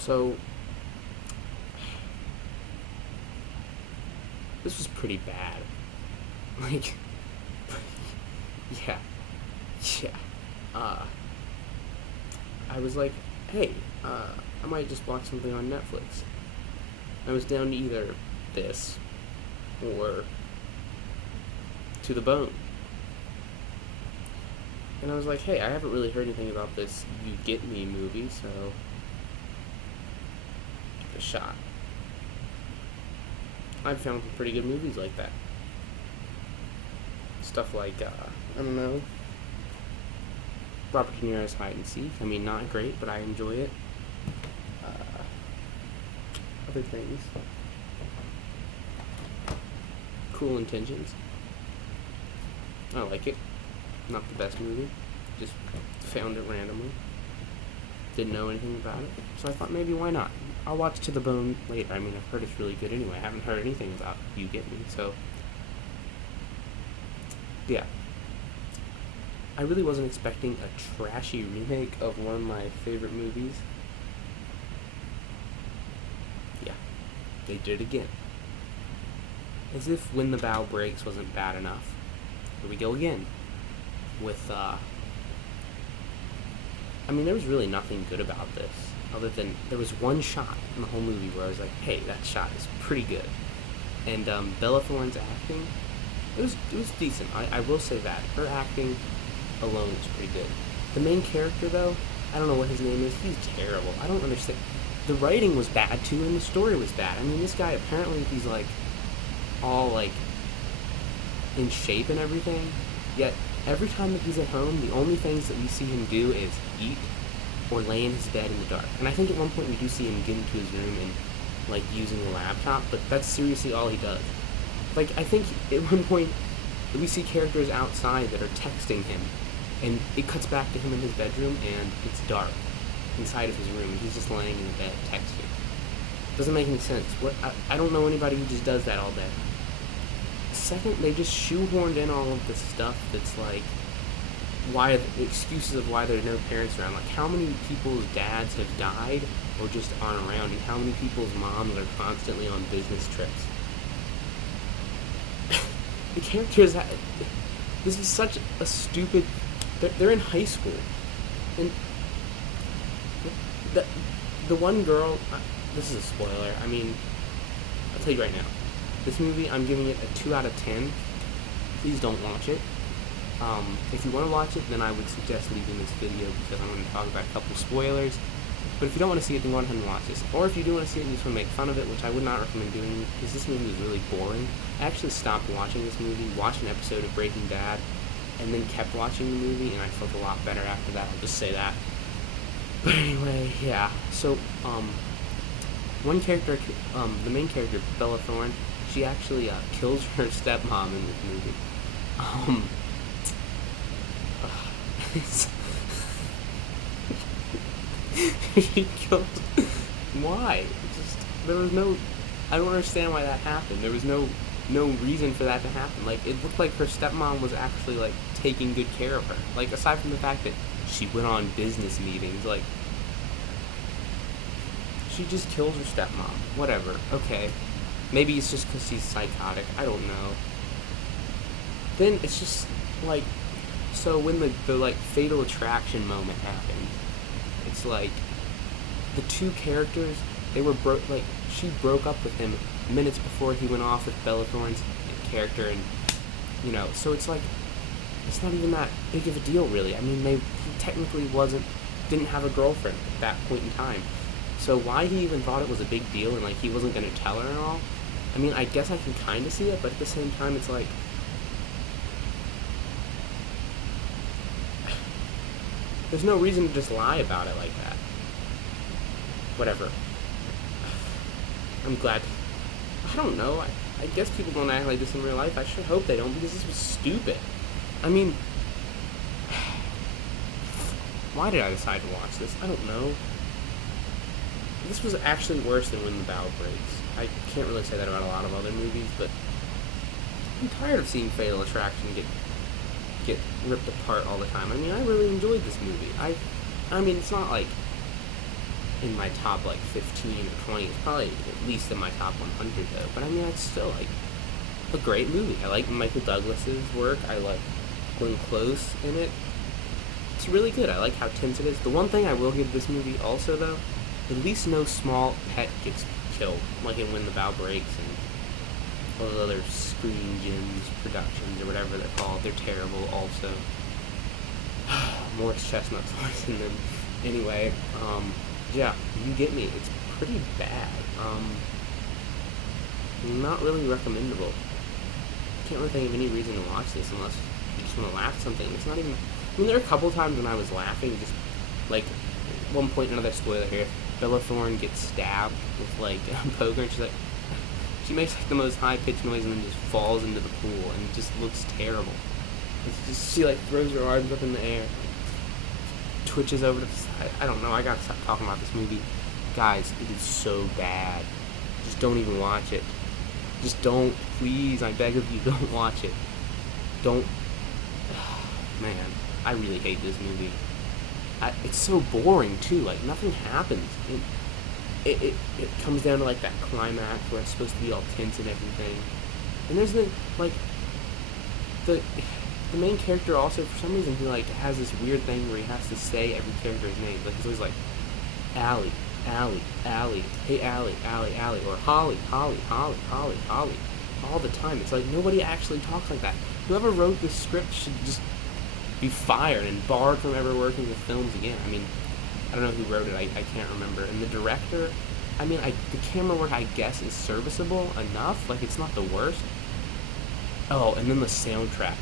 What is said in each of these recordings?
So, this was pretty bad. Like, yeah, yeah. Uh, I was like, hey, I might just watch something on Netflix. I was down to either this or To the Bone. And I was like, hey, I haven't really heard anything about this You Get Me movie, so give it a shot. I've found some pretty good movies like that. Stuff like, I don't know, Robert De Niro's Hide and Seek. I mean, not great, but I enjoy it. Other things. Cruel Intentions. I like it. Not the best movie. Just found it randomly. Didn't know anything about it. So I thought maybe why not? I'll watch To the Bone later. I mean, I've heard it's really good anyway. I haven't heard anything about You Get Me, so yeah. I really wasn't expecting a trashy remake of one of my favorite movies. Yeah, they did it again. As if When the Bow Breaks wasn't bad enough. Here we go again. With, I mean, there was really nothing good about this, other than there was one shot in the whole movie where I was like, hey, that shot is pretty good. And Bella Thorne's acting, it was decent. I will say that. Her acting alone was pretty good. The main character, though, I don't know what his name is. He's terrible. I don't understand. The writing was bad, too, and the story was bad. I mean, this guy, apparently, he's, like, all, like, in shape and everything, yet every time that he's at home, the only things that we see him do is eat or lay in his bed in the dark. And I think at one point we do see him get into his room and, like, using a laptop, but that's seriously all he does. Like, I think at one point we see characters outside that are texting him, and it cuts back to him in his bedroom, and it's dark inside of his room, and he's just laying in the bed texting. Doesn't make any sense. I don't know anybody who just does that all day. Second, they just shoehorned in all of this stuff that's like, why the excuses of why there are no parents around. Like, how many people's dads have died or just aren't around, and how many people's moms are constantly on business trips. The characters, this is such a stupid. They're in high school, and the one girl. This is a spoiler. I mean, I'll tell you right now. This movie, I'm giving it a 2 out of 10. Please don't watch it. If you want to watch it, then I would suggest leaving this video because I'm going to talk about a couple spoilers. But if you don't want to see it, then go ahead and watch this. Or if you do want to see it and you just want to make fun of it, which I would not recommend doing because this movie is really boring. I actually stopped watching this movie, watched an episode of Breaking Bad, and then kept watching the movie, and I felt a lot better after that. I'll just say that. But anyway, yeah. So, one character, the main character, Bella Thorne, she actually kills her stepmom in this movie. She kills. Why? There was no. I don't understand why that happened. There was no reason for that to happen. Like, it looked like her stepmom was actually like taking good care of her. Like, aside from the fact that she went on business meetings, like, she just kills her stepmom. Whatever. Okay. Maybe it's just because she's psychotic. I don't know. Then it's just, like, so when the like, fatal attraction moment happened, it's like, the two characters, they were like, she broke up with him minutes before he went off with Bella Thorne's character, and, you know, so it's like, it's not even that big of a deal, really. I mean, he technically didn't have a girlfriend at that point in time. So why he even thought it was a big deal and, like, he wasn't going to tell her and all, I mean, I guess I can kind of see it, but at the same time, it's like, there's no reason to just lie about it like that. Whatever. I'm glad. I don't know. I guess people don't act like this in real life. I sure hope they don't, because this was stupid. I mean, why did I decide to watch this? I don't know. This was actually worse than When the Bow Breaks. I can't really say that about a lot of other movies, but I'm tired of seeing Fatal Attraction get ripped apart all the time. I mean, I really enjoyed this movie. I mean, it's not like in my top like 15 or 20. It's probably at least in my top 100 though. But I mean, it's still like a great movie. I like Michael Douglas's work. I like Glenn Close in it. It's really good. I like how tense it is. The one thing I will give this movie also though, at least no small pet gets killed, like in When the Bow Breaks and all those other Screen Gems productions or whatever they're called. They're terrible also. Morris Chestnut's voice in them. Anyway, yeah, You Get Me. It's pretty bad. Not really recommendable. Can't really think of any reason to watch this unless you just want to laugh at something. It's not even. I mean, there are a couple times when I was laughing, just like one point, another spoiler here. Bella Thorne gets stabbed with like a poker, and she makes like the most high pitched noise and then just falls into the pool, and it just looks terrible. It's just she like throws her arms up in the air, twitches over to the side. I don't know. I gotta stop talking about this movie, guys. It is so bad. Just don't even watch it. Just don't, please. I beg of you, don't watch it. Don't. Man, I really hate this movie. It's so boring too. Like nothing happens. It comes down to like that climax where it's supposed to be all tense and everything. And there's the main character also, for some reason, he like has this weird thing where he has to say every character's name. Like he's always like Allie, Allie, Allie, hey Allie, Allie, Allie, or Holly, Holly, Holly, Holly, Holly, all the time. It's like nobody actually talks like that. Whoever wrote this script should just be fired and barred from ever working with films again. I mean, I don't know who wrote it. I can't remember. And the director, I mean, the camera work, I guess, is serviceable enough. Like, it's not the worst. Oh, and then the soundtrack.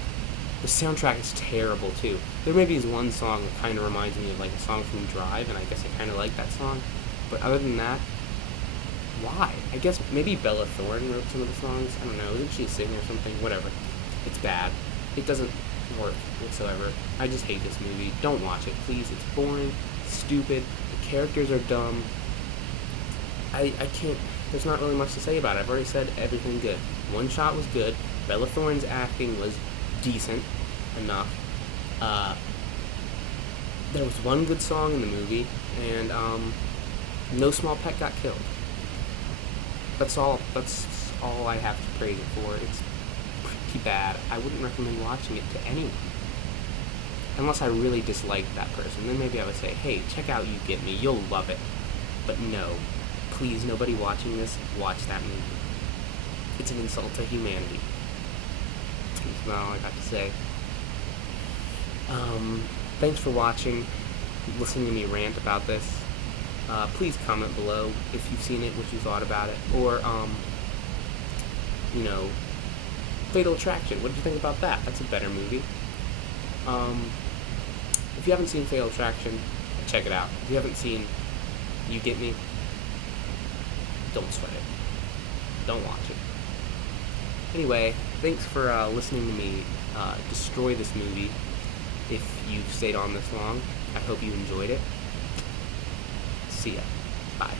The soundtrack is terrible, too. There maybe is one song that kind of reminds me of, like, a song from Drive, and I guess I kind of like that song. But other than that, why? I guess maybe Bella Thorne wrote some of the songs. I don't know. Isn't she a singer or something? Whatever. It's bad. It doesn't work whatsoever. I just hate this movie. Don't watch it, please. It's boring, stupid, the characters are dumb. I can't, there's not really much to say about it. I've already said everything good. One Shot was good. Bella Thorne's acting was decent enough. There was one good song in the movie, and no small pet got killed. That's all I have to praise it for. It's pretty bad. I wouldn't recommend watching it to anyone. Unless I really disliked that person. Then maybe I would say, hey, check out You Get Me. You'll love it. But no. Please, nobody watching this, watch that movie. It's an insult to humanity. That's not all I got to say. Thanks for watching, listening to me rant about this. Please comment below if you've seen it, what you thought about it. Or, Fatal Attraction. What did you think about that? That's a better movie. If you haven't seen Fatal Attraction, check it out. If you haven't seen You Get Me, don't sweat it. Don't watch it. Anyway, thanks for listening to me destroy this movie. If you've stayed on this long, I hope you enjoyed it. See ya. Bye.